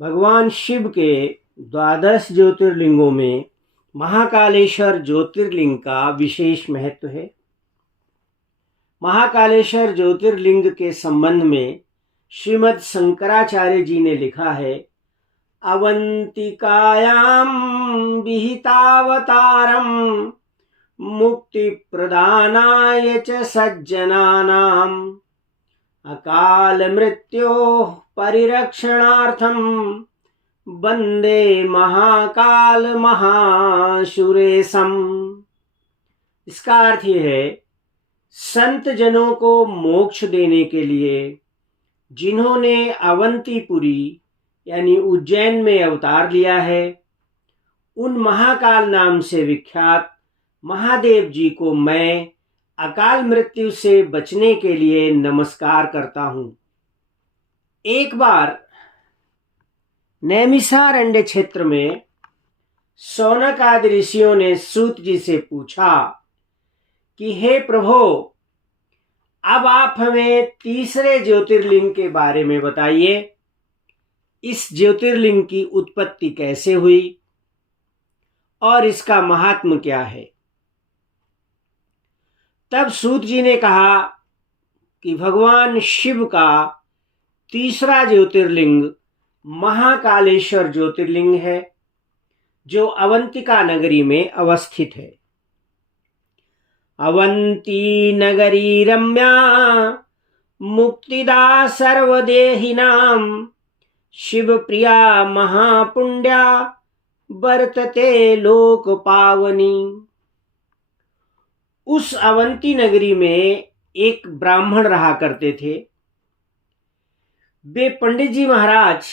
भगवान शिव के द्वादश ज्योतिर्लिंगों में महाकालेश्वर ज्योतिर्लिंग का विशेष महत्व है। महाकालेश्वर ज्योतिर्लिंग के संबंध में श्रीमद् शंकराचार्य जी ने लिखा है, अवंतिकायां विहितावतारं मुक्ति प्रदानाय च सज्जनानां अकाल मृत्योः परिरक्षणार्थं वंदे महाकाल महाशुरेशम। इसका अर्थ यह है, संत जनों को मोक्ष देने के लिए जिन्होंने अवंतीपुरी यानी उज्जैन में अवतार लिया है, उन महाकाल नाम से विख्यात महादेव जी को मैं अकाल मृत्यु से बचने के लिए नमस्कार करता हूँ। एक बार नैमिषारण्य क्षेत्र में शौनक आदि ऋषियों ने सूत जी से पूछा कि हे प्रभो, अब आप हमें तीसरे ज्योतिर्लिंग के बारे में बताइए। इस ज्योतिर्लिंग की उत्पत्ति कैसे हुई और इसका महात्म्य क्या है। तब सूत जी ने कहा कि भगवान शिव का तीसरा ज्योतिर्लिंग महाकालेश्वर ज्योतिर्लिंग है, जो अवंतिका नगरी में अवस्थित है। अवंती नगरी रम्या मुक्तिदा सर्वदेहिनां शिव प्रिया महापुण्या वर्तते लोक पावनी। उस अवंती नगरी में एक ब्राह्मण रहा करते थे। वे पंडित जी महाराज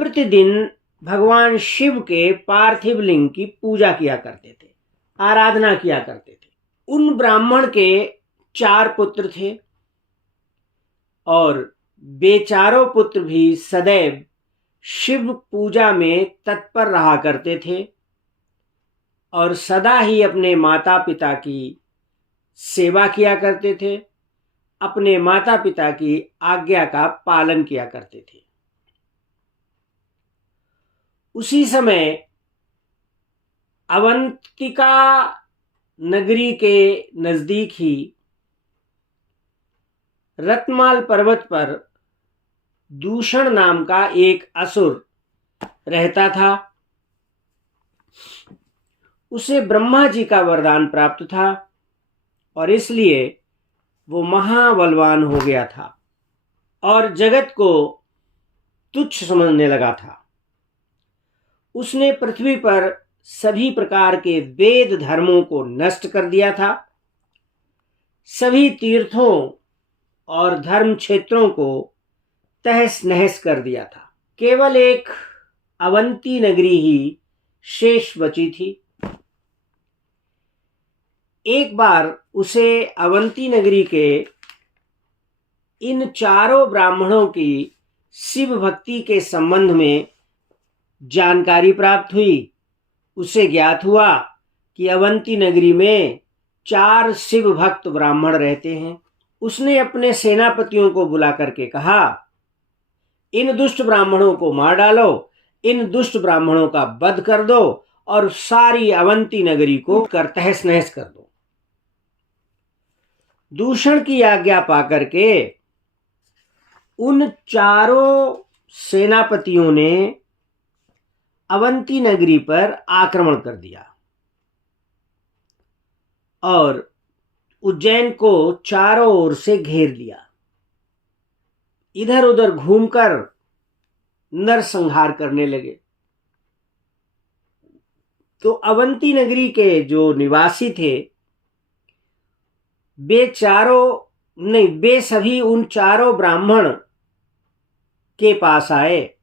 प्रतिदिन भगवान शिव के पार्थिव लिंग की पूजा किया करते थे, आराधना किया करते थे। उन ब्राह्मण के 4 पुत्र थे और वे चारों पुत्र भी सदैव शिव पूजा में तत्पर रहा करते थे और सदा ही अपने माता पिता की सेवा किया करते थे, अपने माता पिता की आज्ञा का पालन किया करते थे। उसी समय अवंतिका नगरी के नजदीक ही रत्माल पर्वत पर दूषण नाम का एक असुर रहता था। उसे ब्रह्मा जी का वरदान प्राप्त था और इसलिए वो महाबलवान हो गया था और जगत को तुच्छ समझने लगा था। उसने पृथ्वी पर सभी प्रकार के वेद धर्मों को नष्ट कर दिया था, सभी तीर्थों और धर्म क्षेत्रों को तहस नहस कर दिया था। केवल एक अवंती नगरी ही शेष बची थी। एक बार उसे अवंती नगरी के इन चारों ब्राह्मणों की शिव भक्ति के संबंध में जानकारी प्राप्त हुई। उसे ज्ञात हुआ कि अवंती नगरी में 4 शिव भक्त ब्राह्मण रहते हैं। उसने अपने सेनापतियों को बुला करके कहा, इन दुष्ट ब्राह्मणों को मार डालो, इन दुष्ट ब्राह्मणों का वध कर दो और सारी अवंती नगरी को कर तहस नहस कर दो। दूषण की आज्ञा पाकर के उन चारों सेनापतियों ने अवंती नगरी पर आक्रमण कर दिया और उज्जैन को चारों ओर से घेर लिया। इधर उधर घूमकर नरसंहार करने लगे। तो अवंती नगरी के जो निवासी थे, वे सभी उन चारों ब्राह्मण के पास आए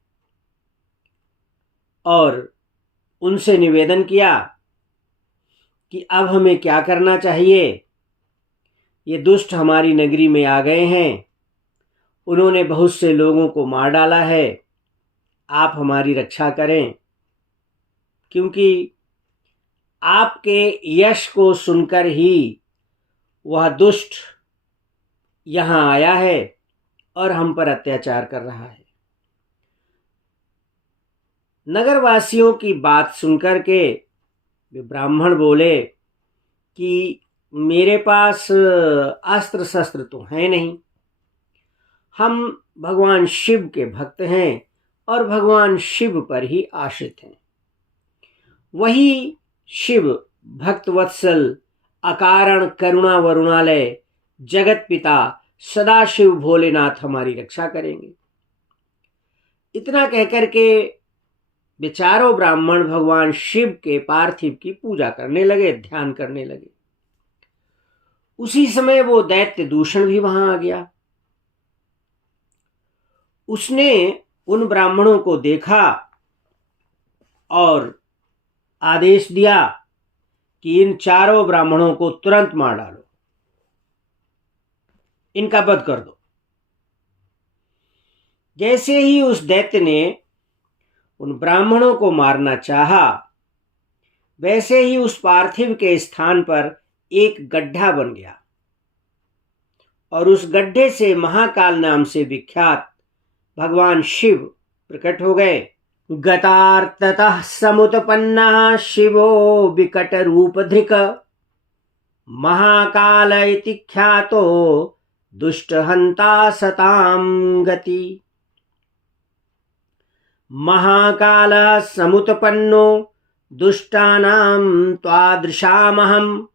और उनसे निवेदन किया कि अब हमें क्या करना चाहिए। ये दुष्ट हमारी नगरी में आ गए हैं, उन्होंने बहुत से लोगों को मार डाला है, आप हमारी रक्षा करें, क्योंकि आपके यश को सुनकर ही वह दुष्ट यहाँ आया है और हम पर अत्याचार कर रहा है। नगरवासियों की बात सुनकर के वे ब्राह्मण बोले कि मेरे पास अस्त्र शस्त्र तो है नहीं, हम भगवान शिव के भक्त हैं और भगवान शिव पर ही आश्रित हैं। वही शिव भक्त वत्सल, अकारण करुणा वरुणालय, जगत पिता सदाशिव भोलेनाथ हमारी रक्षा करेंगे। इतना कहकर के बेचारों ब्राह्मण भगवान शिव के पार्थिव की पूजा करने लगे, ध्यान करने लगे। उसी समय वो दैत्य दूषण भी वहां आ गया। उसने उन ब्राह्मणों को देखा और आदेश दिया कि इन चारों ब्राह्मणों को तुरंत मार डालो, इनका वध कर दो। जैसे ही उस दैत्य ने उन ब्राह्मणों को मारना चाहा, वैसे ही उस पार्थिव के स्थान पर एक गड्ढा बन गया और उस गड्ढे से महाकाल नाम से विख्यात भगवान शिव प्रकट हो गए। गतार्ततः समुत्पन्नः शिवो विकट रूपधृक्, महाकाल इति ख्यातो दुष्टहंता सतां गति। महाकालः समुत्पन्नो दुष्टानां त्वादृशामहं,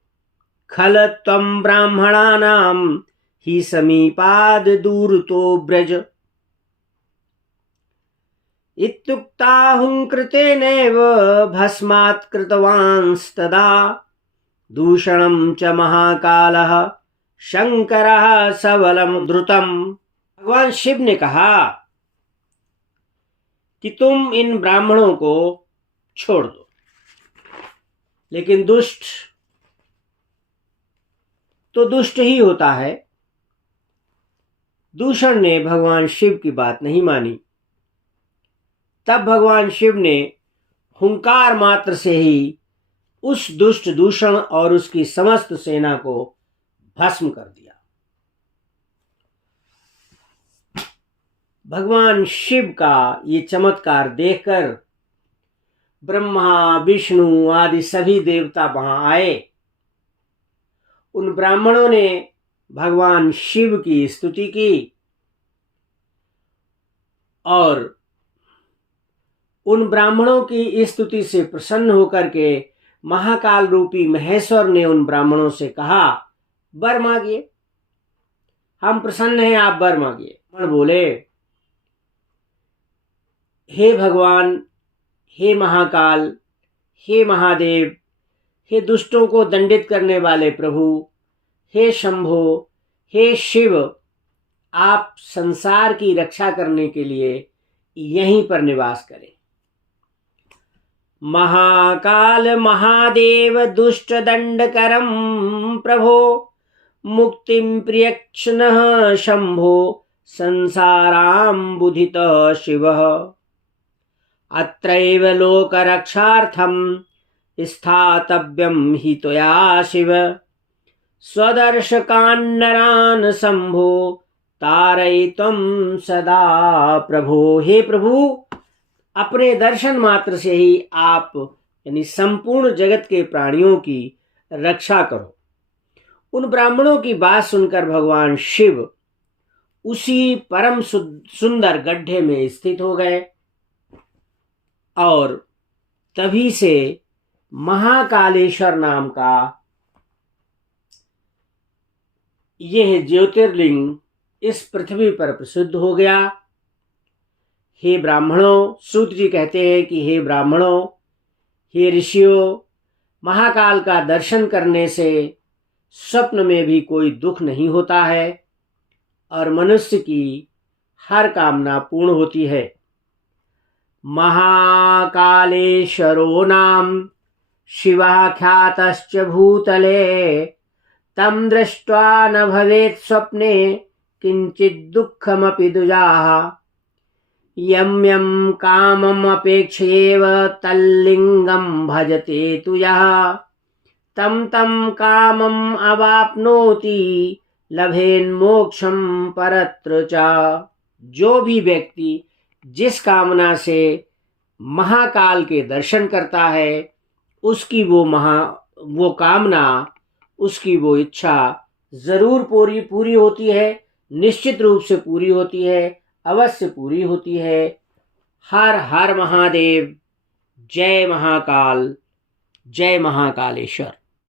खल त्वं ब्राह्मणानां हि समीपाद् दूरतो ब्रज। इत्युक्ताहुं कृतेनैव भस्मात् कृतवांस्तदा, दूषणं च महाकालः शंकरः सबलं द्रुतम्। भगवान शिव ने कहा कि तुम इन ब्राह्मणों को छोड़ दो, लेकिन दुष्ट तो दुष्ट ही होता है। दूषण ने भगवान शिव की बात नहीं मानी। तब भगवान शिव ने हुंकार मात्र से ही उस दुष्ट दूषण और उसकी समस्त सेना को भस्म कर दिया। भगवान शिव का ये चमत्कार देखकर ब्रह्मा विष्णु आदि सभी देवता वहां आए। उन ब्राह्मणों ने भगवान शिव की स्तुति की और उन ब्राह्मणों की इस स्तुति से प्रसन्न होकर के महाकाल रूपी महेश्वर ने उन ब्राह्मणों से कहा, वर मांगिए, हम प्रसन्न हैं, आप वर मांगिए। ब्राह्मण बोले, हे भगवान, हे महाकाल, हे महादेव, हे दुष्टों को दंडित करने वाले प्रभु, हे शंभो, हे शिव, आप संसार की रक्षा करने के लिए यहीं पर निवास करें। महाकाल महादेव दुष्ट दंडकरं प्रभो, मुक्तिं प्रियक्षणः शंभो संसाराम्बुधितः शिवः। अत्रैव लोकरक्षार्थं स्थातव्यं हि त्वया शिव, स्वदर्शकान्नरान् शंभो तारयितुं सदा प्रभो। हे प्रभु, अपने दर्शन मात्र से ही आप यानी संपूर्ण जगत के प्राणियों की रक्षा करो। उन ब्राह्मणों की बात सुनकर भगवान शिव उसी परम सुंदर गड्ढे में स्थित हो गए और तभी से महाकालेश्वर नाम का यह ज्योतिर्लिंग इस पृथ्वी पर प्रसिद्ध हो गया। हे ब्राह्मणों, सूत जी कहते हैं कि हे ब्राह्मणों, हे ऋषियों, महाकाल का दर्शन करने से स्वप्न में भी कोई दुख नहीं होता है और मनुष्य की हर कामना पूर्ण होती है। महाकालेश्वरो नाम शिवः ख्यातश्च भूतले, तं दृष्ट्वा न भवेत् स्वप्ने किंचित् दुःखमपि दुजाः। यं यं कामम् अपेक्षयेव तल्लिंगं भजते तु यः, तं तं कामम् अवाप्नोति लभेन्मोक्षं परत्र च। जो भी व्यक्ति जिस कामना से महाकाल के दर्शन करता है, उसकी वो कामना, उसकी वो इच्छा जरूर पूरी होती है, निश्चित रूप से पूरी होती है, अवश्य पूरी होती है। हर हर महादेव। जय महाकाल, जय महाकालेश्वर।